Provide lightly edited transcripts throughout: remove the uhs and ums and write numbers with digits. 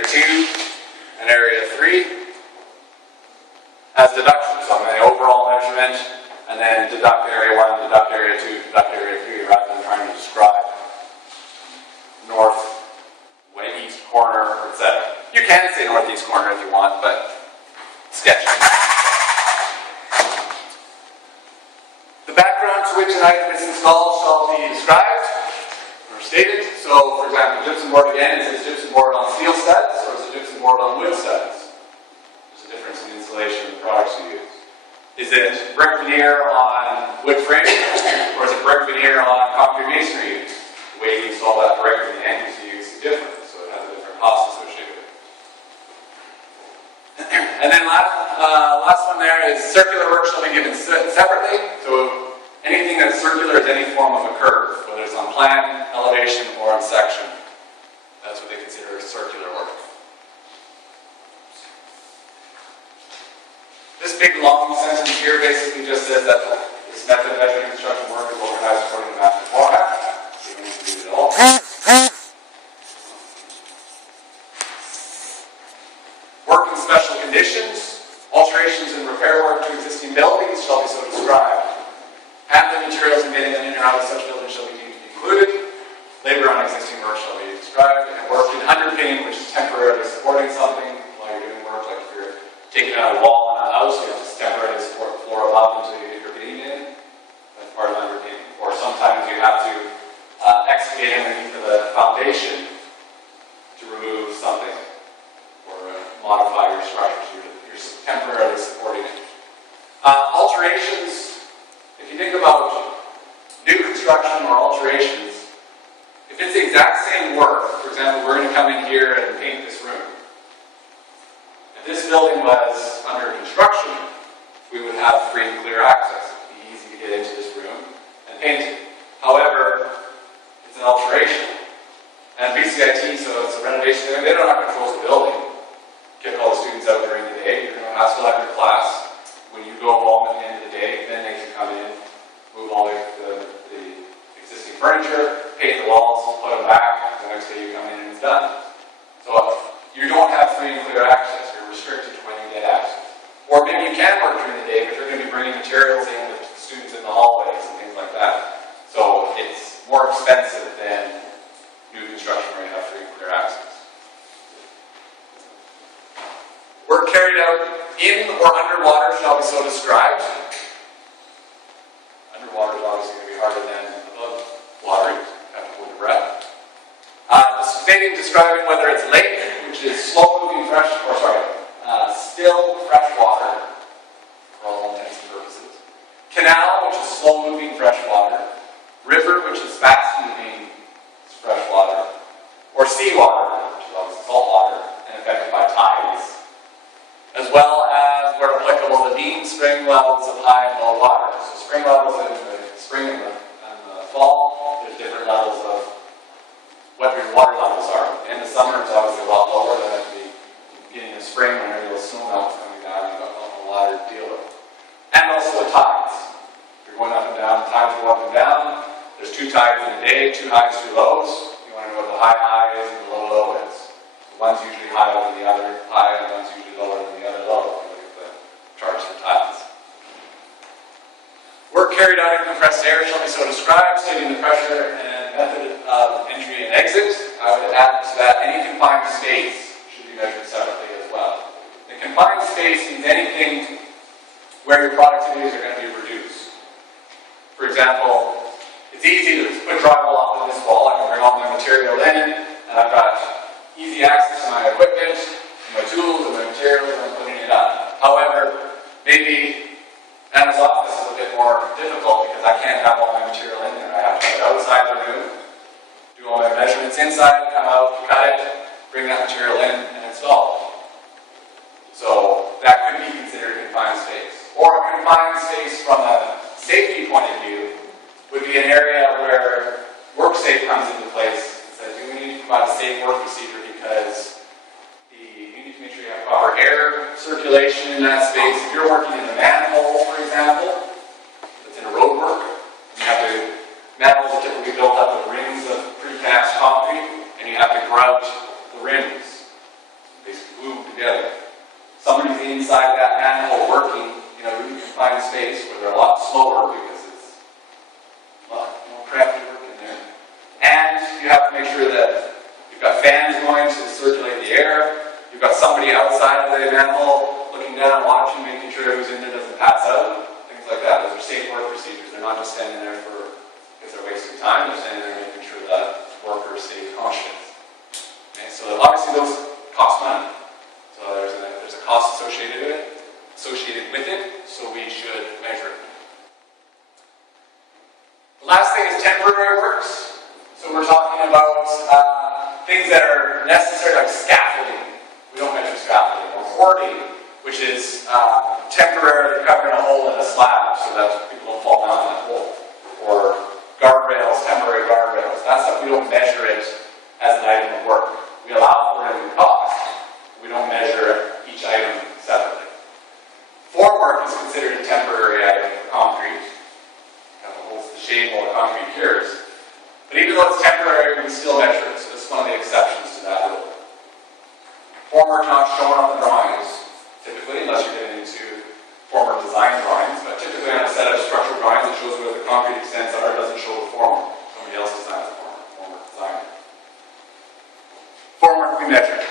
2 and area 3 as deductions on the overall measurement, and then deduct area 1, deduct area 2, deduct area 3, rather than trying to describe north, east corner, etc. You can say northeast corner if you want, but sketchy. The background to which an item is installed shall be described or stated. So, for example, gypsum board again, is it gypsum board on steel studs or is it gypsum board on wood studs? There's a difference in insulation and products you use. Is it brick veneer on wood frame or is it brick veneer on concrete masonry? The way you install that brick and the angles you use is different, so it has a different cost associated with it. And then last one there is circular work shall be given separately. So anything that's circular is any form of a curve, whether it's on plan, elevation, or on section. That's what they consider circular work. This big long sentence here basically just says that this method of measuring construction work is organized according to master format. You don't need to read it all. Work in special conditions. Alterations and repair work to existing buildings shall be so described. Handling materials and getting them in or out of such buildings shall be deemed to be included. Labor on existing work shall be described. And work in underpinning, which is temporarily supporting something while you're doing work, like if you're taking out a wall in a house, you have to temporarily support the floor above until you get your beam in. That's part of underpinning. Or sometimes you have to excavate underneath the foundation to remove something or modify your structure. So you're temporarily supporting it. Alterations, if you think about new construction or alterations, if it's the exact same work, for example, we're going to come in here and paint this room. If this building was under construction, we would have free and clear access. It would be easy to get into this room and paint it. However, it's an alteration. And BCIT, so it's a renovation, they don't have control of the building. Kick all the students out during the day, you're going to still have your class. When you go home at the end of the day, then they can come in, move all the existing furniture, paint the walls, put them back. The next day you come in and it's done. So you don't have free and clear access. You're restricted to when you get access. Or maybe you can work during the day, but you're going to be bringing materials in with students in the hallways and things like that. So it's more expensive than new construction where you have free and clear access. Work carried out in or underwater shall be so described. Underwater is obviously going to be harder than above water. You have to hold your breath. Stating, describing whether it's lake, which is slow-moving still fresh water, for all intents and purposes. Canal, which is slow-moving fresh water. River, which is fast-moving fresh water. Or seawater, which is obviously salt water and affected by tides. As well as, where applicable, the mean spring levels of high and low water. So spring levels in the spring and the fall, there's different levels of what your water levels are. In the summer, it's obviously a lot lower than at the beginning of spring when there's a little snow melt coming down, you've got a lot to deal with. And also the tides. If you're going up and down, the tides go up and down. There's 2 tides in a day, 2 highs, 2 lows. You want to know what the high is and the low is. One's usually higher than the other high, and one's usually lower than the other low. If you look at the charts for tides. Work carried out in compressed air shall be so described, stating the pressure and method of entry and exit. I would add to that any confined space should be measured separately as well. The confined space means anything where your productivities are going to be reduced. For example, it's easy to put drywall up on this wall. I can bring all my material in, and I've got easy access to my equipment, and my tools, and my materials, and I'm putting it up. However, maybe Anna's office is a bit more difficult because I can't have all my material in there. I have to go outside the room, do all my measurements inside, come out, cut it, bring that material in, and install it. So that could be considered confined space. Or a confined space from a safety point of view would be an area where WorkSafe comes into place. It says we need to provide a safe work procedure because you need to make sure you have proper air circulation in that space. If you're working in a manhole, for example, that's in a road work, you have to, manholes are typically built up with rings of precast concrete, and you have to grout the rims. somebody's inside that manhole working, you know, in a confined space where they're a lot slower because it's a lot more cramped work in there. And you have to make sure that you've got fans going to circulate the air. You've got somebody outside of the manhole looking down, watching, making sure who's in there doesn't pass out. Things like that. Those are safe work procedures. They're not just standing there because they're wasting time. They're standing there making sure that workers stay conscious. Okay, so obviously those cost money. So there's a cost associated with it, so we should measure it. The last thing is temporary works. So we're talking about things that are necessary, like scaffolding. We don't measure scaffolding. Or hoarding, which is temporarily covering a hole in a slab so that people don't fall down that hole. Or guardrails, temporary guardrails. That's stuff we don't measure it as an item of work. We allow for it in cost. We don't measure each item separately. Formwork is considered a temporary item for concrete. It holds the shape while the concrete cures. But even though it's temporary, we still measure it. So this is one of the exceptions to that rule. Formwork not shown on the drawings, typically, unless you're getting into formwork design drawings. But typically on a set of structural drawings, it shows where the concrete extents are. It doesn't show the formwork. Somebody else designs the formwork design. Formwork we measure.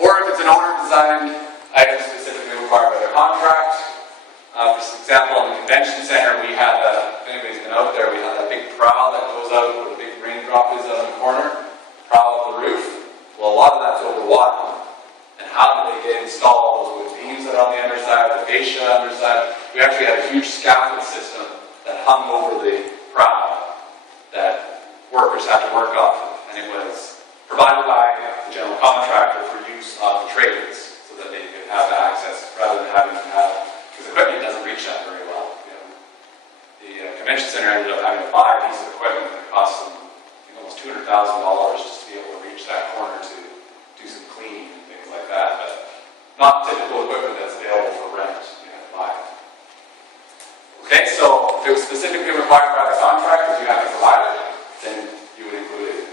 Or if it's an owner-designed item specifically required by the contract. For example, in the convention center, we had, if anybody's been out there, we had that big prow that goes out where the big raindrop is out in the corner, prow of the roof. Well, a lot of that's over water. And how did they get installed? Those wood beams that are on the underside, the fascia underside. We actually had a huge scaffold system that hung over the prow that workers had to work off of. And it was provided by the general contractor for use of the trades so that they could have access rather than having to have, because equipment doesn't reach that very well. You know. The convention center ended up having to buy a piece of equipment that cost them, I think, almost $200,000 just to be able to reach that corner to do some cleaning and things like that. But not typical equipment that's available for rent. You have to buy it. Okay, so if it was specifically required by the contractor, if you have to provide it, then you would include it.